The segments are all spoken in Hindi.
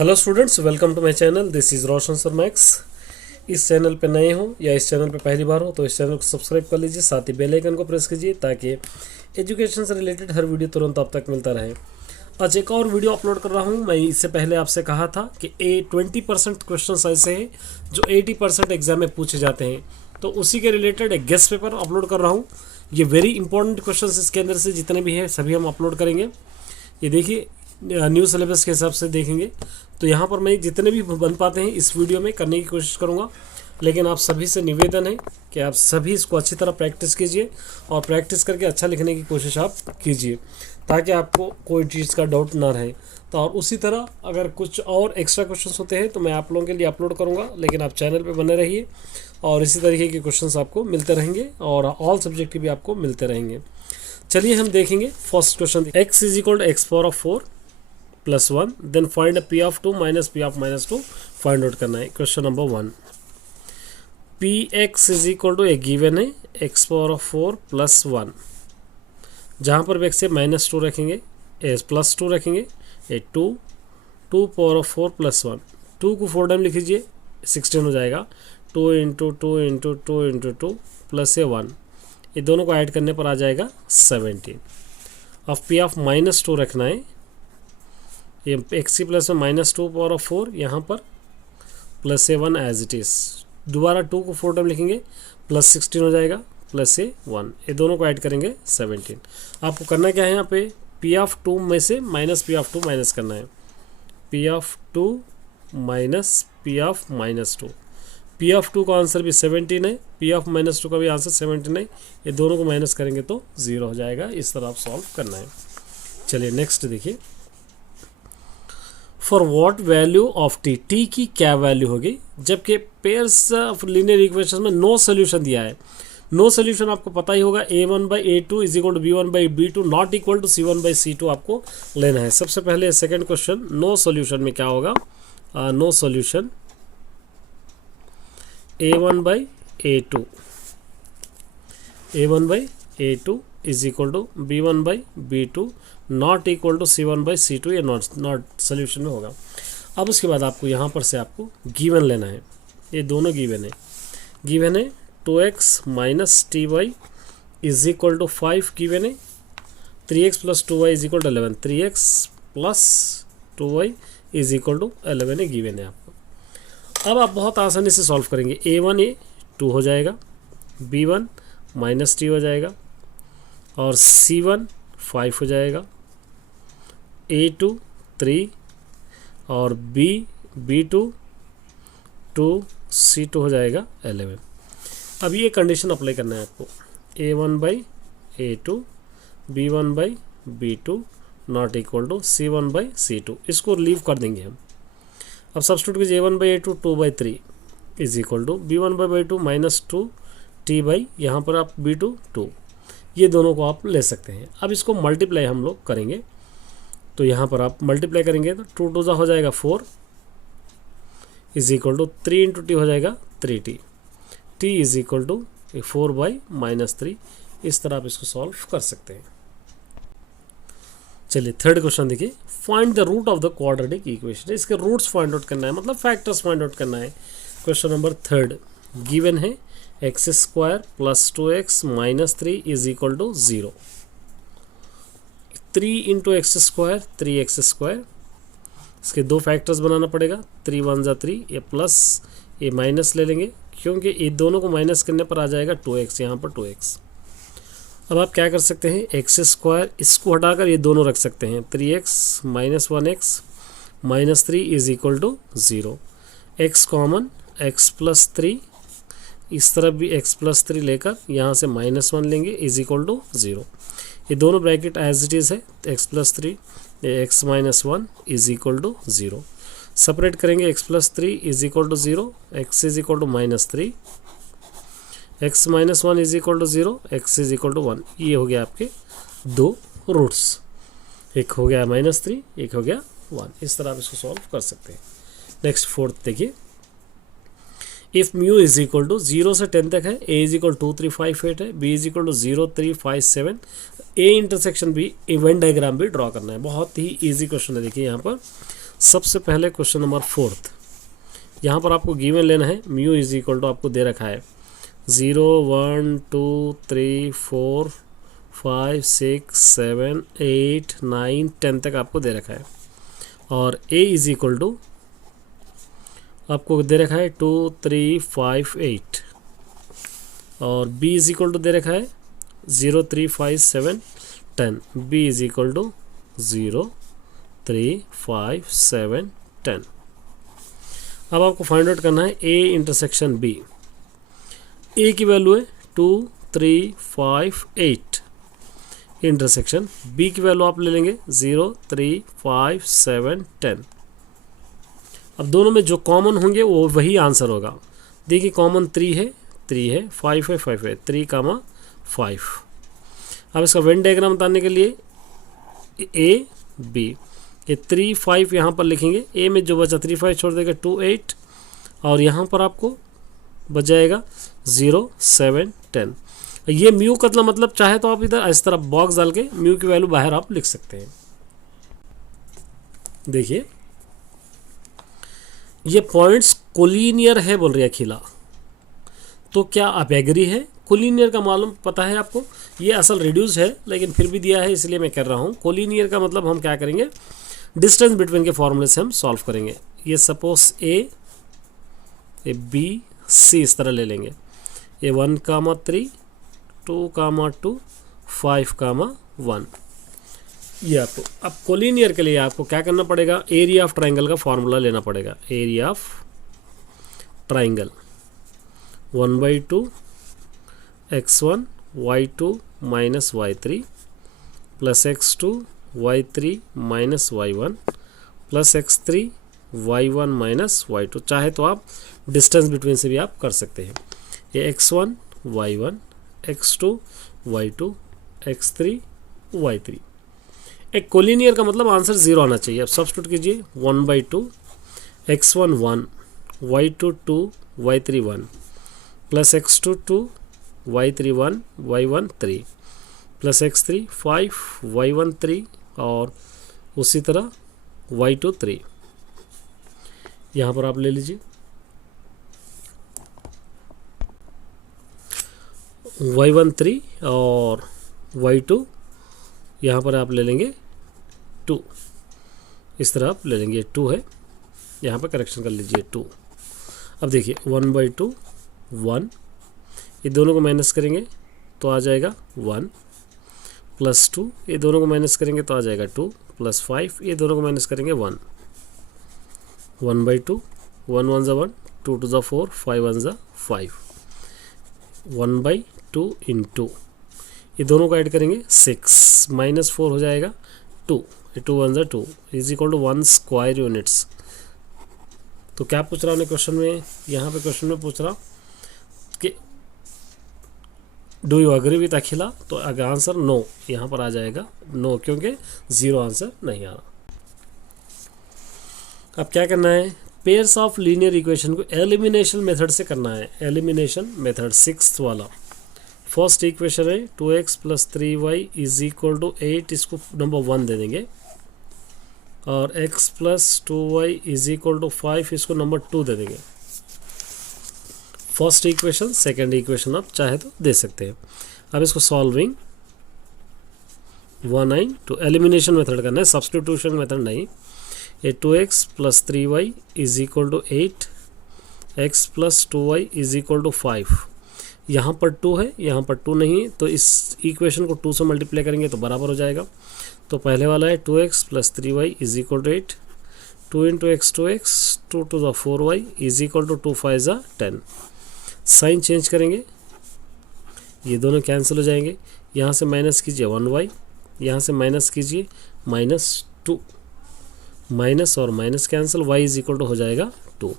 Hello students, welcome to my channel. This is Roshan sir Max. इस चैनल पे नए हो या इस चैनल पे पहली बार हो तो इस चैनल को सब्सक्राइब कर लीजिए, साथ ही बेल आइकन को प्रेस कीजिए ताकि एजुकेशन से रिलेटेड हर वीडियो तुरंत आप तक मिलता रहे। आज एक और वीडियो अपलोड कर रहा हूँ। मैं इससे पहले आपसे कहा था कि 20% क्वेश्चन ऐसे हैं जो 80% एग्जाम में पूछे जाते हैं, तो उसी के रिलेटेड एक गेस्ट पेपर अपलोड कर रहा हूँ। ये वेरी इंपॉर्टेंट क्वेश्चन इसके अंदर से जितने भी हैं सभी हम अपलोड करेंगे। ये देखिए, न्यू सिलेबस के हिसाब से देखेंगे तो यहाँ पर मैं जितने भी बन पाते हैं इस वीडियो में करने की कोशिश करूँगा, लेकिन आप सभी से निवेदन है कि आप सभी इसको अच्छी तरह प्रैक्टिस कीजिए और प्रैक्टिस करके अच्छा लिखने की कोशिश आप कीजिए ताकि आपको कोई चीज़ का डाउट ना रहे। तो और उसी तरह अगर कुछ और एक्स्ट्रा क्वेश्चंस होते हैं तो मैं आप लोगों के लिए अपलोड करूँगा, लेकिन आप चैनल पर बने रहिए और इसी तरीके के क्वेश्चंस आपको मिलते रहेंगे और ऑल सब्जेक्ट के भी आपको मिलते रहेंगे। चलिए हम देखेंगे first question. x is equal to x power of 4 plus 1, then find a p of 2 minus p of minus 2 find out करना है। Question number 1, px is equal to एक गिवन है x पावर ऑफ 4 प्लस 1, जहाँ पर भी x से माइनस 2 रखेंगे, प्लस 2 रखेंगे, ये 2 पावर ऑफ 4 प्लस 1, 2 को 4 टाइम लिख लीजिए 16 हो जाएगा। 2 इंटू 2 इंटू 2 इंटू 2 प्लस 1, ये दोनों को ऐड करने पर आ जाएगा 17। अब p ऑफ माइनस 2 रखना है, ये एक्स की प्लस में माइनस 2 पावर ऑफ 4 यहाँ पर प्लस 1 एज इट इज़। दोबारा 2 को 4 टाइम लिखेंगे प्लस 16 हो जाएगा, प्लस 1, ये दोनों को ऐड करेंगे 17। आपको करना क्या है, यहाँ पे p ऑफ 2 में से माइनस p ऑफ 2 माइनस करना है। p of 2 minus p of minus 2, p of 2 का आंसर भी 17 है, p ऑफ माइनस 2 का भी आंसर 17 है, ये दोनों को माइनस करेंगे तो 0 हो जाएगा। इस तरह आप सॉल्व करना है। चलिए नेक्स्ट देखिए, for what value of T की क्या वैल्यू होगी जबकि पेयर्स ऑफ लीनियर इक्वेशन में नो सोल्यूशन दिया है। नो सोल्यूशन आपको पता ही होगा, a1/a2 is equal to b1/b2 not equal to c1/c2 आपको लेना है। सबसे पहले सेकंड क्वेश्चन, नो सोल्यूशन में क्या होगा, no solution a1/a2 is equal to b1/b2 not equal to c1/c2, ये नॉट सोल्यूशन में होगा। अब उसके बाद आपको यहाँ पर से आपको गिवन लेना है, ये दोनों गिवन है। गिवन है 2x minus ty is equal to 5 given है, 3x plus 2y is equal to 11, 3x plus 2y is equal to 11 given है आपको। अब आप बहुत आसानी से सॉल्व करेंगे। a1 2 हो जाएगा, b1 माइनस t हो जाएगा और c1 5 हो जाएगा, a2 3 और b2 2, c2 हो जाएगा 11। अब ये कंडीशन अप्लाई करना है आपको, a1/a2 b1/b2 not equal to c1/c2, इसको लीव कर देंगे हम। अब सब्स्टिट्यूट कीजिए, a1/a2 2/3 is equal to b1/b2 minus 2 t by यहाँ पर आप b2 2, ये दोनों को आप ले सकते हैं। अब इसको मल्टीप्लाई हम लोग करेंगे, तो यहाँ पर आप मल्टीप्लाई करेंगे तो 2 2 हो जाएगा 4 is equal to 3 into T हो जाएगा 3t, t is equal to 4/-3। इस तरह आप इसको सॉल्व कर सकते हैं। चलिए थर्ड क्वेश्चन देखिए, find the root of the quadratic equation. इसके रूट्स फाइंड आउट करना है, मतलब फैक्टर्स फाइंड आउट करना है। क्वेश्चन नंबर थर्ड, गिवन है x² plus 2x minus 3 is equal to 0। 3 into x², 3x², इसके दो फैक्टर्स बनाना पड़ेगा, 3 1 जा 3, ये प्लस ये माइनस ले लेंगे क्योंकि ये दोनों को माइनस करने पर आ जाएगा 2x, यहाँ पर 2x। अब आप क्या कर सकते हैं, x², इसको हटाकर ये दोनों रख सकते हैं, 3x minus 1x minus 3 is equal to 0। x common, x plus 3, इस तरफ भी x प्लस 3 लेकर यहाँ से माइनस 1 लेंगे इज इक्वल टू 0। ये दोनों ब्रैकेट एज इट इज़ है, x plus 3 x minus 1 is equal to 0। Separate करेंगे, x plus 3 is equal to 0, x is equal to minus 3, x minus 1 is equal to 0, x is equal to 1। ये हो गया आपके दो रूट्स, एक हो गया -3, एक हो गया 1। इस तरह आप इसको सॉल्व कर सकते हैं। नेक्स्ट फोर्थ देखिए, if mu is equal to 0 से 10 तक है, a इज इक्वल 2 3 5 8 है, b is equal to 0 3 5 7, A intersection भी इवेंट डायग्राम भी ड्रॉ करना है। बहुत ही इजी क्वेश्चन है, देखिए यहाँ पर सबसे पहले क्वेश्चन नंबर 4, यहाँ पर आपको गिवन लेना है म्यू इज इक्वल टू आपको दे रखा है 0 1 2 3 4 5 6 7 8 9 10 तक आपको दे रखा है, और a इज इक्वल टू आपको दे रखा है 2 3 5 8, और b इज इक्वल टू दे रखा है 0 3 5 7 10, b इज इक्वल टू 0 3 5 7 10। अब आपको फाइंड आउट करना है a इंटरसेक्शन b। a की वैल्यू है 2 3 5 8, इंटरसेक्शन b की वैल्यू आप ले लेंगे 0 3 5 7 10। अब दोनों में जो कॉमन होंगे वो वही आंसर होगा। देखिए कॉमन 3 है 5 है 5 है, 3 कामा 5। अब इसका वेन डायग्राम बताने के लिए ए बी, ये 3 5 यहाँ पर लिखेंगे, ए में जो बचा 3 5 छोड़ देगा 2 8, और यहाँ पर आपको बच जाएगा 0 7 10। ये म्यू का मतलब चाहे तो आप इधर इस तरह बॉक्स डाल के म्यू की वैल्यू बाहर आप लिख सकते हैं। देखिए ये पॉइंट्स कोलिनियर है बोल रही है अखिला, तो क्या आप एग्री है? कोलिनियर का मालूम पता है आपको, ये असल रिड्यूस है लेकिन फिर भी दिया है इसलिए मैं कर रहा हूँ। कोलिनियर का मतलब हम क्या करेंगे, डिस्टेंस बिटवीन के फॉर्मूले से हम सॉल्व करेंगे। ये सपोज ए बी सी इस तरह ले लेंगे, ये 1 कामा 3 2 कामा 2 5 कामा 1। ये आपको अब कोलिनियर के लिए आपको क्या करना पड़ेगा, एरिया ऑफ ट्राइंगल का फॉर्मूला लेना पड़ेगा। Area of triangle 1/2 x1 y2 minus y3 plus x2 y3 minus y1 plus x3 y1 minus y2। चाहे तो आप डिस्टेंस बिटवीन से भी आप कर सकते हैं। ये x1 y1 x2 y2 x3 y3। एक कोलिनियर का मतलब आंसर 0 आना चाहिए। अब सब्स्टिट्यूट कीजिए 1/2 x1 1 y2 2 y3 1 plus x2 2 y3 1 y1 3 plus x3 5 y1 3 और उसी तरह y2 3। यहाँ पर आप ले लीजिए y1 3 और y2 यहाँ पर आप ले लेंगे 2, इस तरह आप ले लेंगे 2 है, यहाँ पर करेक्शन कर लीजिए 2। अब देखिए 1/2 1, ये दोनों को माइनस करेंगे तो आ जाएगा 1 प्लस 2, ये दोनों को माइनस करेंगे तो आ जाएगा 2 प्लस 5, ये दोनों को माइनस करेंगे 1। 1/2 1 1 1 2 2 4 5 1 5 1/2 इंटू ये दोनों को ऐड करेंगे 6 माइनस 4 हो जाएगा 2, 2 1 2 is equal to 1 square units. तो क्या पूछ रहा हूँ क्वेश्चन में, यहाँ पे क्वेश्चन में पूछ रहा कि डू यू एग्री विथ अखिला, तो अगर आंसर नो यहाँ पर आ जाएगा नो, क्योंकि 0 आंसर नहीं आ रहा। अब क्या करना है, पेयर्स ऑफ लीनियर इक्वेशन को एलिमिनेशन मेथड से करना है। एलिमिनेशन मेथड 6th वाला। फर्स्ट इक्वेशन है 2x plus 3y is equal to 8, इसको नंबर 1 दे देंगे, और x plus 2y is equal to 5, इसको नंबर 2 दे देंगे। फर्स्ट इक्वेशन, सेकेंड इक्वेशन आप चाहे तो दे सकते हैं। अब इसको सॉल्विंग 1 टू एलिमिनेशन मेथड करना है, सब्स्टिट्यूशन मेथड नहीं। ये 2x plus 3y is equal to 8, x plus 2y is equal to 5। यहाँ पर 2 है, यहाँ पर 2 नहीं है, तो इस इक्वेशन को 2 से मल्टीप्लाई करेंगे तो बराबर हो जाएगा। तो पहले वाला है 2x plus 3y is equal to 8, 2 into x 2x 2 to the 4y is equal to 2 5 ज़ा 10। साइन चेंज करेंगे, ये दोनों कैंसिल हो जाएंगे। यहाँ से माइनस कीजिए 1y, यहाँ से माइनस कीजिए -2, माइनस और minus cancel, y is equal to हो जाएगा 2।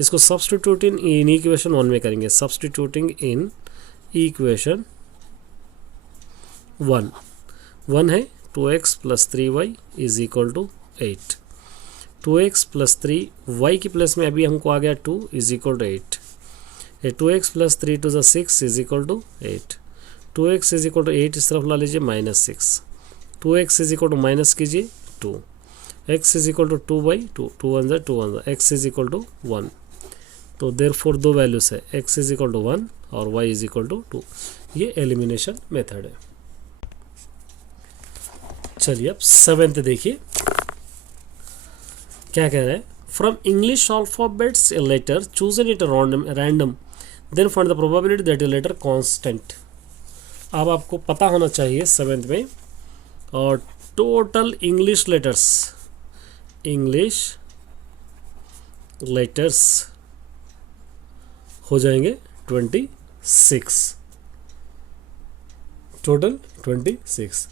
इसको सब्स्टिट्यूट इन इक्वेशन 1 में करेंगे। सब्स्टिट्यूटिंग इन इक्वेशन 1 है 2x plus 3y is equal to 8, 2x plus 3y की प्लस में अभी हमको आ गया 2 is equal to 8, 2x plus 3 to the 6 is equal to 8, 2x is equal to 8 इस तरफ ला लीजिए -6, 2x is equal to minus कीजिए 2, x is equal to 2/2, 2 1 2 1 x is equal to 1। तो देयरफॉर दो वैल्यूज है, x इज इक्वल टू 1 और y इज इक्वल टू 2। ये एलिमिनेशन मेथड है। चलिए अब 7th देखिए क्या कह रहा है। From English alphabets a letter chosen it random then find the probability that a letter constant. अब आपको पता होना चाहिए 7th में और टोटल इंग्लिश लेटर्स हो जाएंगे 26, टोटल 26।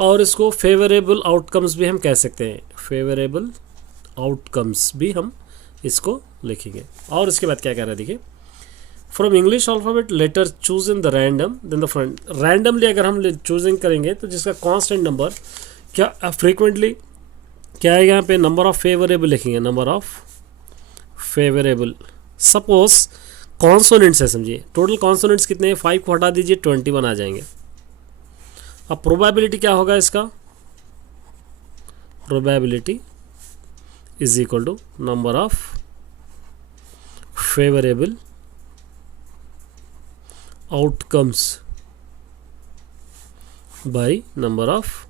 और इसको फेवरेबल आउटकम्स भी हम कह सकते हैं, फेवरेबल आउटकम्स भी हम इसको लिखेंगे। और इसके बाद क्या कह रहा है देखिए, from English alphabet letter choose in the random then the front. Randomly अगर हम चूजिंग करेंगे तो जिसका कांस्टेंट नंबर क्या फ्रीक्वेंटली क्या आएगा यहाँ पे, नंबर ऑफ फेवरेबल लिखेंगे, number of favourable. Suppose consonants है, समझिए टोटल कॉन्सोनेंट्स कितने हैं, 5 को हटा दीजिए 21 आ जाएंगे। अब प्रोबेबिलिटी क्या होगा इसका, probability is equal to number of favourable outcomes by number of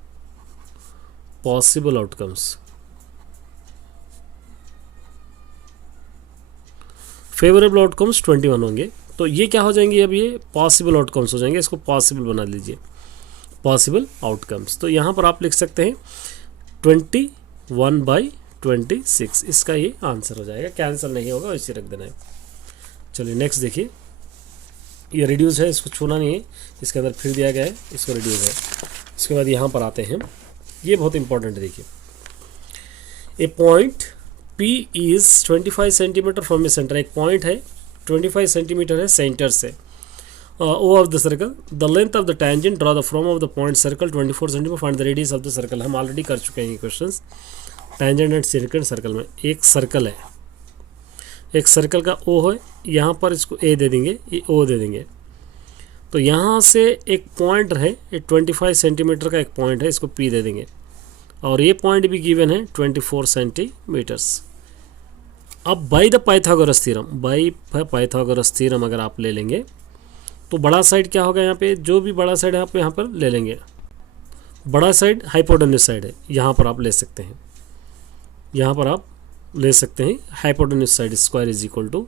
possible outcomes. Favourable outcomes 21 होंगे, तो ये क्या हो जाएंगे, अब ये पॉसिबल आउटकम्स हो जाएंगे। इसको पॉसिबल बना लीजिए, पॉसिबल आउटकम्स। तो यहाँ पर आप लिख सकते हैं 21/26, इसका ये आंसर हो जाएगा, कैंसिल नहीं होगा, इसे रख देना है। चलिए नेक्स्ट देखिए, ये रिड्यूस है, इसको छूना नहीं है, इसके अंदर फिर दिया गया है, इसको रिड्यूस है। इसके बाद यहाँ पर आते हैं, ये बहुत इंपॉर्टेंट है देखिए, a point P is 25 centimetre from a centre. एक पॉइंट है 25 सेंटीमीटर है सेंटर से, O of the circle, the length of the tangent draw the from of the point circle 24 centimetre, find the radius of the circle. हम ऑलरेडी कर चुके हैं ये questions. Tangent and circle, circle में एक सर्कल है, एक सर्कल का O है, यहाँ पर इसको A दे देंगे, ये O दे देंगे। तो यहाँ से एक पॉइंट है, 25 सेंटीमीटर का एक पॉइंट है, इसको P दे देंगे, और ये पॉइंट भी गिवन है 24 सेंटीमीटर्स। अब by the Pythagoras theorem, by Pythagoras theorem अगर आप ले लेंगे तो बड़ा साइड क्या होगा, यहाँ पे जो भी बड़ा साइड है आप यहाँ पर ले लेंगे, बड़ा साइड हाइपोटेन्यूज साइड है, यहाँ पर आप ले सकते हैं, यहाँ पर आप ले सकते हैं hypotenuse side square is equal to,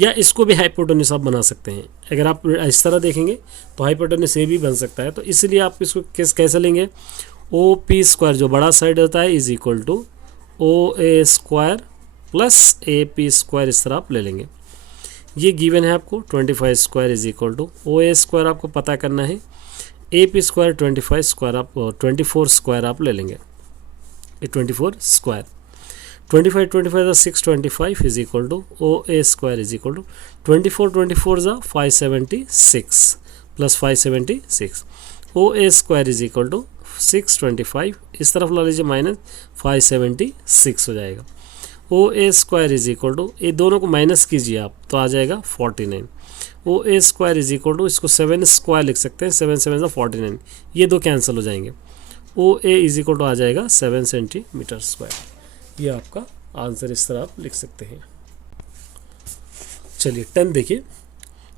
या इसको भी हाइपोटेन्यूज आप बना सकते हैं। अगर आप इस तरह देखेंगे तो हाइपोटेन्यूज ये भी बन सकता है, तो इसलिए आप इसको कैसे लेंगे, ओ पी स्क्वायर जो बड़ा साइड होता है is equal to O A square plus A P square, इस तरह आप ले लेंगे। ये गिवन है आपको 25 square is equal to O A square आपको पता करना है, ए पी स्क्वायर 25 स्क्वायर आप 24 स्क्वायर आप ले लेंगे, ये 24 square, 25 625 is equal to O A square is equal to 24 = 576 plus 576, O A square is equal to 625, इस तरफ ला लीजिए माइनस 576 हो जाएगा। O A square is equal to, ये दोनों को माइनस कीजिए आप तो आ जाएगा 49। ओ A square is equal to, इसको 7 स्क्वायर लिख सकते हैं, 7 7 49, ये दो कैंसिल हो जाएंगे। ओ ए इज इक्वल टू आ जाएगा 7 सेंटीमीटर स्क्वायर। ये आपका आंसर इस तरह आप लिख सकते हैं। चलिए 10 देखिए,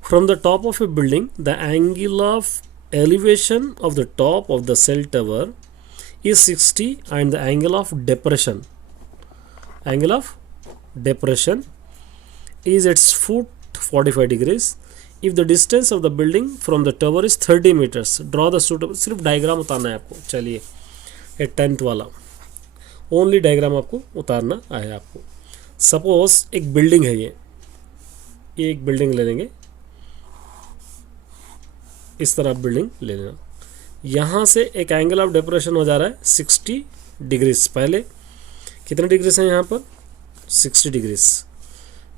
from the top of A building the angle of elevation of the top of the cell tower is 60 and the angle of depression is its foot 45 degrees if the distance of the building from the tower is 30 meters draw the suitable। सिर्फ डायग्राम उतारना है आपको। चलिए ये 10th वाला ओनली डायग्राम आपको उतारना है आपको। सपोज एक बिल्डिंग है, ये एक बिल्डिंग ले लेंगे, इस तरह बिल्डिंग ले लेना, यहाँ से एक एंगल ऑफ डेप्रेशन हो जा रहा है 60 डिग्रीज। पहले कितने डिग्रीज हैं यहाँ पर, 60 डिग्रीज,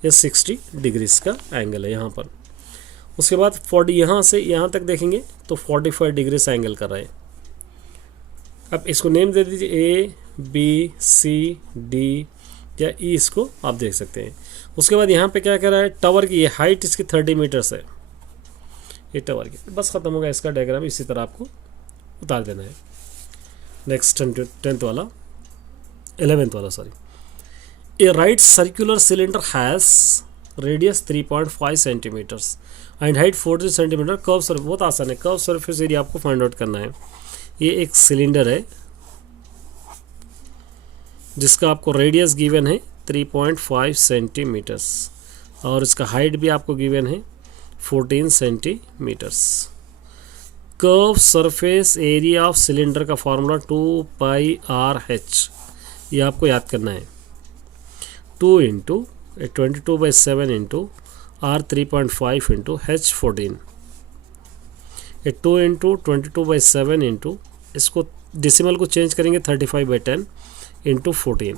ये 60 डिग्रीज का एंगल है यहाँ पर। उसके बाद 40 यहाँ से यहाँ तक देखेंगे तो 45 डिग्रीज एंगल कर रहे हैं। अब इसको नेम दे दीजिए ए बी सी डी या ई, इसको आप देख सकते हैं। उसके बाद यहाँ पे क्या कर रहा है, टावर की ये हाइट इसकी 30 मीटर्स है, ये टावर की। बस ख़त्म होगा इसका डायग्राम, इसी तरह आपको उतार देना है। नेक्स्ट 10th वाला, 11th वाला sorry. A right circular cylinder has radius 3.5 centimetres and height 40 centimetre. Curve surface, बहुत आसान है, कर्व सरफेस एरिया आपको फाइंड आउट करना है। ये एक सिलेंडर है जिसका आपको रेडियस गिवन है 3.5 सेंटीमीटर्स और इसका हाइट भी आपको गिवन है 14 centimetres. Curve surface area of cylinder का फॉर्मूला 2πRH, ये आपको याद करना है। 2 into 22/7 into R 3.5 into H 14। 2 into 22/7 into, इसको डेसिमल को चेंज करेंगे 35/10 इंटू 14।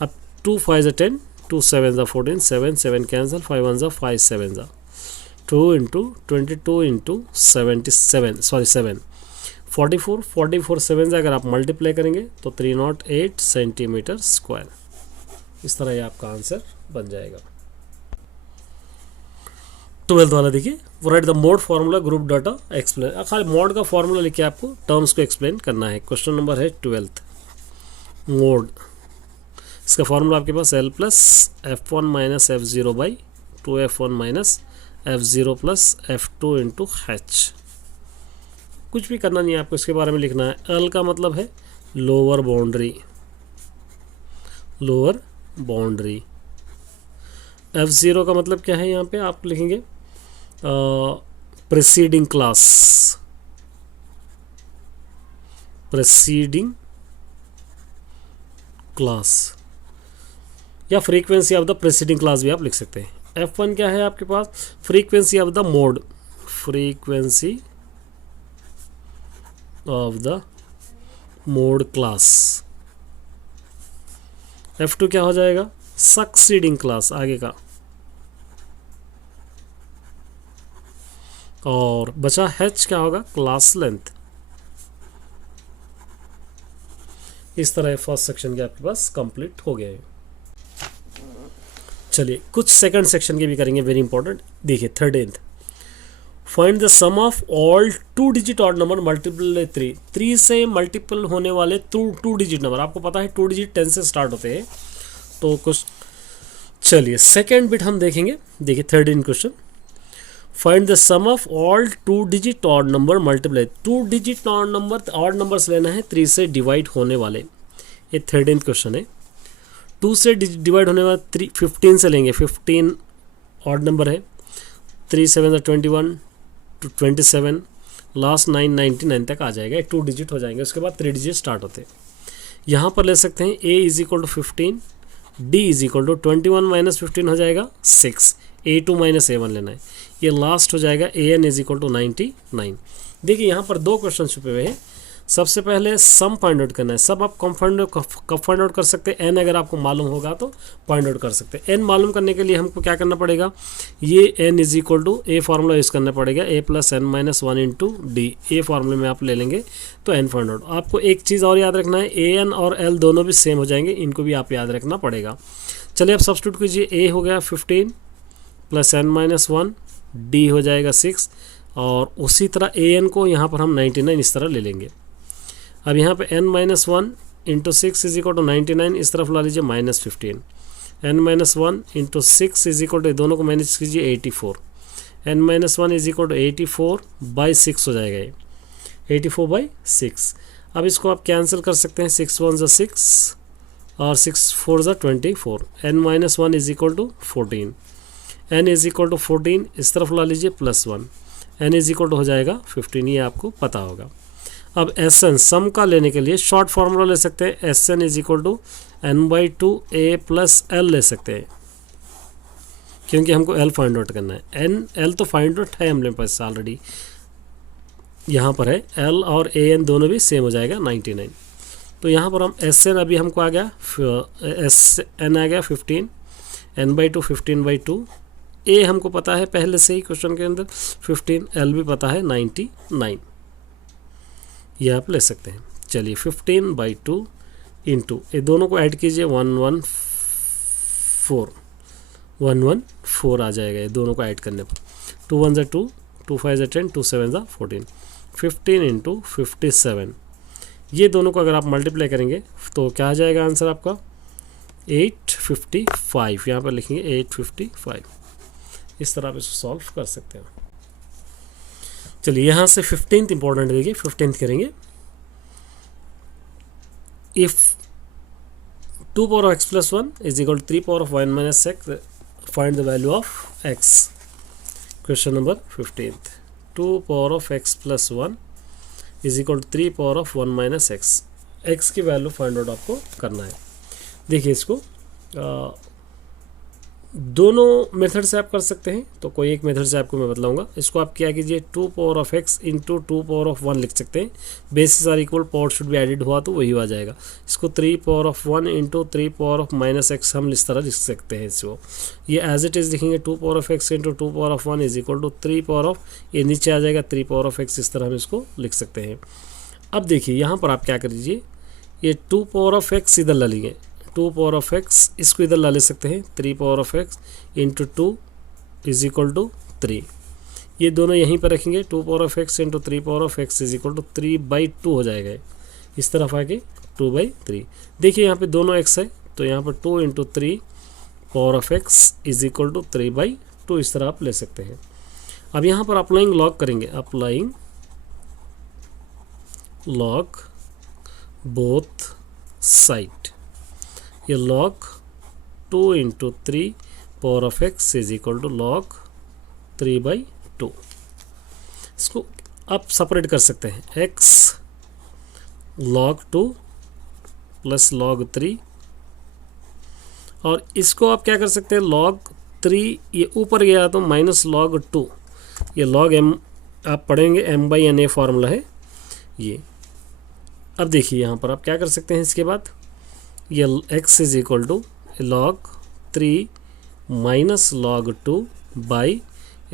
अब 2 5 10, 2 7 14, 7 7 कैंसिल, 5 1 5 7 2 इंटू 22 इंटू 77 सॉरी 7 44 7 अगर आप मल्टीप्लाई करेंगे तो 308 सेंटीमीटर स्क्वायर। इस तरह ये आपका आंसर बन जाएगा। 12th वाला देखिए, right the mode formula group data explain. खाली मोड का फार्मूला लिखिए, आपको टर्म्स को एक्सप्लेन करना है। क्वेश्चन नंबर है 12th, मोड। इसका फार्मूला आपके पास L plus F1 minus F0 by 2F1 minus F0 plus F2 into H। कुछ भी करना नहीं है आपको, इसके बारे में लिखना है। L का मतलब है lower boundary, lower boundary. F0 का मतलब क्या है, यहाँ पे आप लिखेंगे प्रेसीडिंग क्लास, प्रेसीडिंग क्लास या frequency of the preceding class भी आप लिख सकते हैं। F1 क्या है आपके पास, frequency of the mode, frequency of the mode class. F2 क्या हो जाएगा, सक्सीडिंग क्लास, आगे का। और बचा H क्या होगा, क्लास लेंथ। इस तरह फर्स्ट सेक्शन के आपके पास कंप्लीट हो गए। चलिए कुछ सेकंड सेक्शन के भी करेंगे, वेरी इंपॉर्टेंट। देखिए 13th, find the sum of all 2 digit odd number multiple 3। 3 से मल्टीपल होने वाले 2 डिजिट नंबर। आपको पता है 2 डिजिट 10 से स्टार्ट होते हैं, तो कुछ। चलिए सेकेंड बिट हम देखेंगे। देखिए 13 question, find the sum of all 2 digit odd number multiply. 2 digit odd numbers लेना है 3 से डिवाइड होने वाले। ये 13 क्वेश्चन है। 2 से डिवाइड होने वाले 15 से लेंगे, 15 ऑड नंबर है। 3 7 21 to 27, लास्ट 9 99 तक आ जाएगा, 2 डिजिट हो जाएंगे। उसके बाद 3 डिजिट स्टार्ट होते हैं। यहाँ पर ले सकते हैं A is equal to 15, D is equal to 21 minus 15 हो जाएगा 6, A2 माइनस A1 लेना है। ये लास्ट हो जाएगा AN इज इक्वल टू 99। देखिए यहाँ पर 2 क्वेश्चन छुपे हुए हैं। सबसे पहले सम फाइंड आउट करना है। सब आप कब फाइंड आउट कर सकते हैं, N अगर आपको मालूम होगा तो फाइंड आउट कर सकते हैं। N मालूम करने के लिए हमको क्या करना पड़ेगा, ये N is equal to A formula use करना पड़ेगा, A plus N minus 1 into D। A फार्मूले में आप ले लेंगे तो N फाइंड आउट। आपको एक चीज़ और याद रखना है, AN और L दोनों भी सेम हो जाएंगे, इनको भी आप याद रखना पड़ेगा। चलिए आप सब्स्टिट्यूट कीजिए। A हो गया 15 प्लस N माइनस 1, D हो जाएगा 6, और उसी तरह AN को यहाँ पर हम 99 इस तरह ले लेंगे। अब यहाँ पे N minus 1 into 6 is equal to 99, इस तरफ ला लीजिए minus 15। N minus 1 into 6 is equal to, दोनों को मैनेज कीजिए 84। N minus 1 is equal to 84 by 6 हो जाएगा ये, 84 बाई 6। अब इसको आप कैंसिल कर सकते हैं, 6 1 ज़ा 6 और 6 4 ज़ा 24। N minus 1 is equal to 14। N is equal to 14 इस तरफ ला लीजिए plus 1, N is equal to हो जाएगा 15, ये आपको पता होगा। अब SN सम का लेने के लिए शॉर्ट फार्मूला ले सकते हैं, SN is equal to N/2 A plus L ले सकते हैं, क्योंकि हमको L फाइंड आउट करना है। L तो फाइंड आउट है हमारे पास ऑलरेडी, यहाँ पर है L और AN दोनों भी सेम हो जाएगा 99। तो यहाँ पर हम SN अभी हमको आ गया, SN आ गया 15, N/2 15/2। A हमको पता है पहले से ही क्वेश्चन के अंदर 15, L भी पता है 99, ये आप ले सकते हैं। चलिए 15/2 इंटू, ये दोनों को ऐड कीजिए 114 आ जाएगा, ये दोनों को ऐड करने पर। 2 1 ज़ा 2, 2 5 ज़ा 10, 2 7 ज़ा 14। 15 इंटू 57, ये दोनों को अगर आप मल्टीप्लाई करेंगे तो क्या आ जाएगा आंसर आपका 855। यहाँ पर लिखेंगे 855। इस तरह आप इसको सॉल्व कर सकते हैं। चलिए यहाँ से 15th इंपॉर्टेंट देखिए, 15th करेंगे। If 2 power x plus 1 is equal to 3 power of 1 minus x, find the value of x. Question number 15th. 2 power of x plus 1 is equal to 3 power of 1 minus x. x की वैल्यू फाइंड आउट आपको करना है। देखिए इसको दोनों मेथड से आप कर सकते हैं, तो कोई एक मेथड से आपको मैं बतलाऊंगा। इसको आप क्या कीजिए, 2 power of x into 2 power of 1 लिख सकते हैं। Basis are equal, power should भी एडिड हुआ तो वही आ जाएगा। इसको 3 power of 1 into 3 power of minus x हम इस तरह लिख सकते हैं। इसको ये एज इट इज़ लिखेंगे 2 power of x into 2 power of 1 is equal to 3 power of, ये नीचे आ जाएगा 3 power of x। इस तरह हम इसको लिख सकते हैं। अब देखिए यहाँ पर आप क्या कर दीजिए, ये 2 power of x इधर ला लेंगे, 2 power of x इसको इधर ला ले सकते हैं, 3 power of x into 2 is equal to 3। ये दोनों यहीं पर रखेंगे, 2 power of x into 3 power of x is equal to 3/2 हो जाएगा। इस तरफ आके 2/3। देखिए यहाँ पे दोनों x है, तो यहाँ पर 2 into 3 power of x is equal to 3/2। इस तरह आप ले सकते हैं। अब यहाँ पर अप्लाइंग लॉग करेंगे, अप्लाइंग लॉग बोथ साइड। ये log 2 into 3 power of x is equal to log 3/2। इसको आप सेपरेट कर सकते हैं, x log 2 प्लस log 3, और इसको आप क्या कर सकते हैं, log 3 ये ऊपर गया तो माइनस log 2, ये log m आप पढ़ेंगे, m/n फॉर्मूला है ये। अब देखिए यहाँ पर आप क्या कर सकते हैं, इसके बाद ये x is equal to log 3 minus log 2 by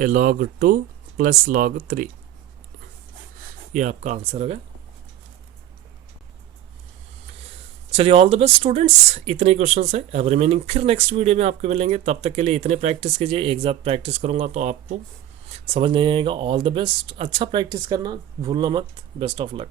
log 2 plus log 3। ये आपका आंसर होगा। चलिए ऑल द बेस्ट स्टूडेंट्स, इतने क्वेश्चंस है। अब रिमेनिंग फिर नेक्स्ट वीडियो में आपको मिलेंगे। तब तक के लिए इतने प्रैक्टिस कीजिए, एक साथ प्रैक्टिस करूँगा तो आपको समझ नहीं आएगा। ऑल द बेस्ट, अच्छा प्रैक्टिस करना भूलना मत। Best of luck.